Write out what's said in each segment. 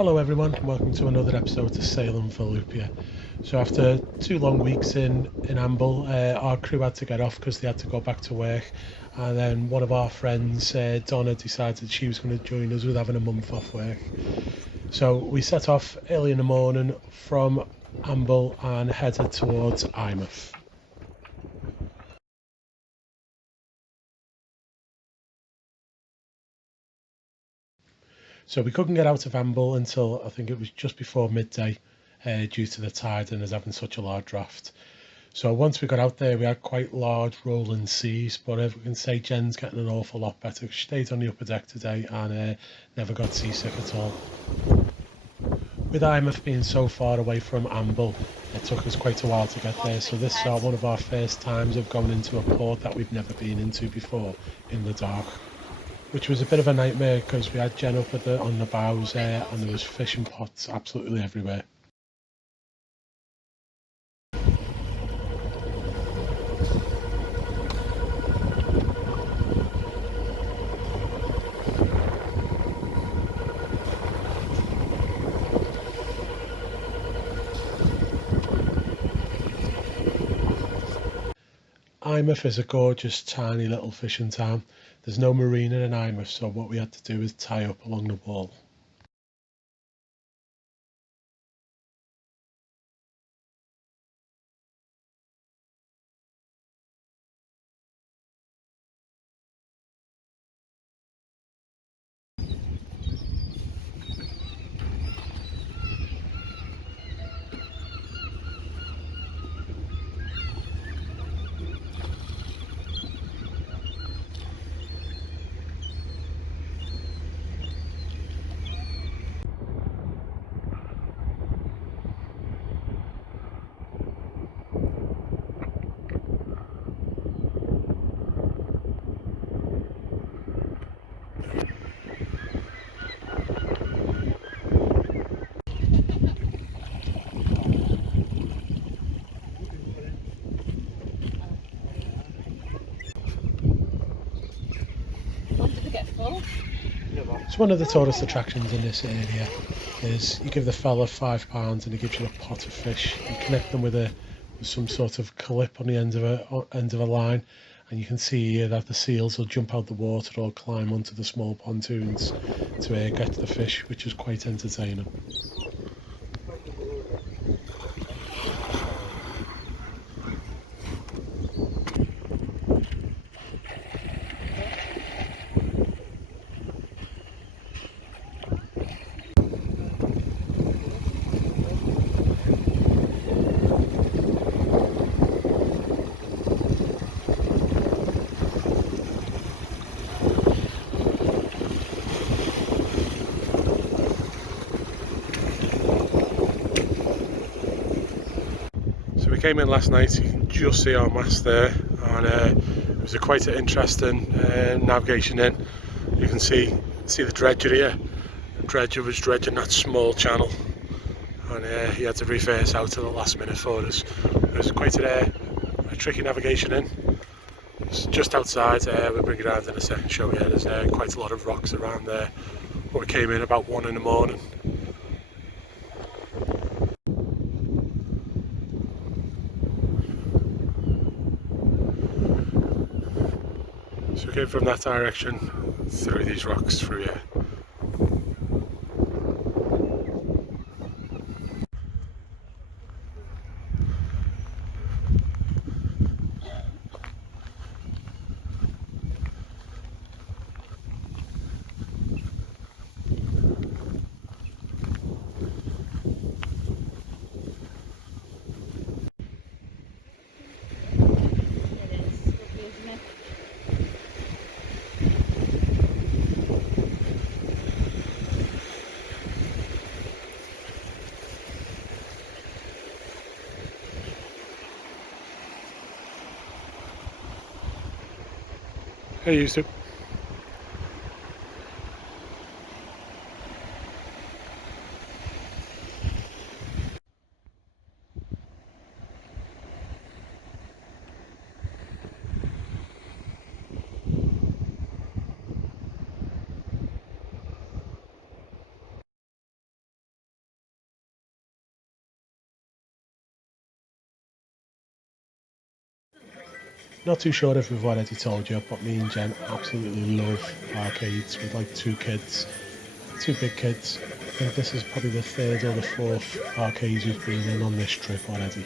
Hello everyone, and welcome to another episode of Sailing Volupia. So after 2 long weeks in Amble, our crew had to get off because they had to go back to work, and then one of our friends, Donna, decided she was going to join us with having a month off work. So we set off early in the morning from Amble and headed towards Eyemouth. So we couldn't get out of Amble until I think it was just before midday due to the tide and us having such a large draft. So once we got out there, we had quite large rolling seas, but we can say Jen's getting an awful lot better. She stayed on the upper deck today and never got seasick at all. With Eyemouth being so far away from Amble, it took us quite a while to get there, so this is one of our first times of going into a port that we've never been into before in the dark, which was a bit of a nightmare because we had Jen up on the bows and there was fishing pots absolutely everywhere. Eyemouth is a gorgeous tiny little fishing town. There's no marina in Eyemouth, so what we had to do is tie up along the wall. It's one of the tourist attractions in this area is you give the fella £5 and he gives you a pot of fish. You connect them with some sort of clip on the end of a line, and you can see here that the seals will jump out the water or climb onto the small pontoons to get the fish, which is quite entertaining. So we came in last night, you can just see our mast there, and it was quite an interesting navigation in. You can see the dredger here. The dredger was dredging that small channel, and he had to reverse out at the last minute for us. It was quite a tricky navigation in. It's just outside, we'll bring it around in a second show here. There's quite a lot of rocks around there, but we came in about 1 in the morning. So we came from that direction through these rocks through here. Hey, Yusuf. Not too sure if we've already told you, but me and Jen absolutely love arcades with like two kids, two big kids. I think this is probably the third or the fourth arcade we've been in on this trip already.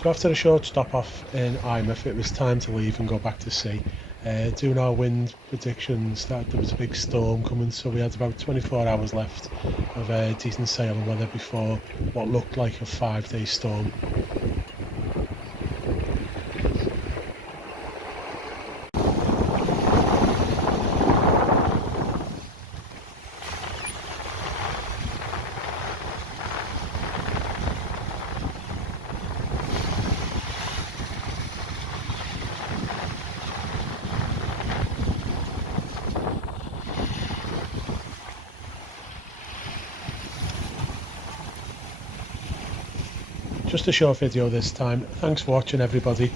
So after a short stop off in Eyemouth, it was time to leave and go back to sea. Doing our wind predictions, that there was a big storm coming, so we had about 24 hours left of decent sailing weather before what looked like a 5-day storm. Just a short video this time. Thanks for watching, everybody.